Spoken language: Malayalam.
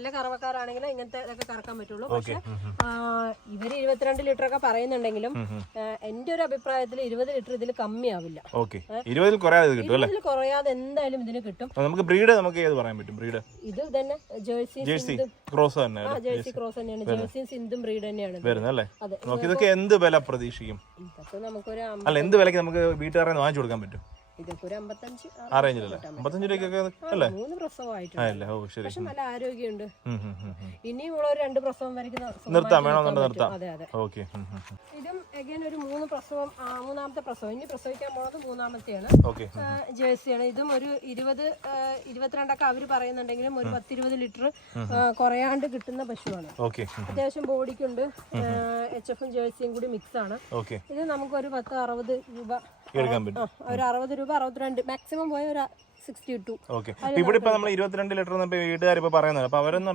നല്ല കറവക്കാരാണെങ്കിൽ ഇങ്ങനത്തെ ഇതൊക്കെ കറക്കാൻ പറ്റുള്ളൂ. പക്ഷെ ഇവര് 22 ലിറ്റർ ഒക്കെ പറയുന്നുണ്ടെങ്കിലും എന്റെ ഒരു അഭിപ്രായത്തിൽ 20 ലിറ്റർ ഇതിൽ കമ്മിയാവില്ല. 20 കുറയാതെ എന്തായാലും ഇതിന് കിട്ടും. നമുക്ക് ബ്രീഡ് നമുക്ക് ഏത് പറയാൻ പറ്റും? ബ്രീഡ് ഇത് തന്നെ ജേഴ്സി ക്രോസ് തന്നെ. ജേഴ്സി ക്രോസ് തന്നെയാണ്. ജേഴ്സിയും സിന്ധും ബ്രീഡ് തന്നെയാണ് വരുന്നല്ലേ. ഇതൊക്കെ എന്ത് വില പ്രതീക്ഷിക്കും? ഇതൊക്കെ നമുക്കൊരു അല്ല എന്ത് വിലക്ക് നമുക്ക് വീട്ടുകാരെ വാങ്ങിച്ചു കൊടുക്കാൻ പറ്റും? ഇതൊക്കെ ഒരു 55 ആ റേഞ്ചിലല്ലേ? 55 രൂപയ്ക്കൊക്കെ അല്ലേ? 3 പ്രസവമായിട്ടുണ്ട്. പക്ഷെ നല്ല ആരോഗ്യമുണ്ട്. ഇനിയും ഉള്ള ഒരു 2 പ്രസവം വരയ്ക്കുന്ന നിർത്താം, വേണമെന്നുണ്ട് നിർത്താം. അതെ അതെ. ഇതും അഗൈൻ ഒരു 3 പ്രസവം, 3ാമത്തെ പ്രസവം. ഇനി പ്രസവിക്കാൻ പോണത് 3ാമത്തെയാണ്. ജേഴ്സിയാണ്. ഇതും ഒരു 22 ഒക്കെ അവര് പറയുന്നുണ്ടെങ്കിലും ഒരു 10-20 ലിറ്റർ കുറയാണ്ട് കിട്ടുന്ന പശുവാണ്. അത്യാവശ്യം ബോഡിക്കുണ്ട്. HF ജേഴ്സിയും കൂടി മിക്സ് ആണ്. ഇത് നമുക്കൊരു 10-60 രൂപ എടുക്കാൻ പറ്റും. ഒരു 60 രൂപ 62 മാക്സിമം പോയ ഒരു 62. ഇവിടെ ഇപ്പൊ നമ്മൾ 22 ലിറ്റർ വീട്ടുകാർ ഇപ്പൊ പറയുന്നത്. അപ്പൊ അവരെന്ന്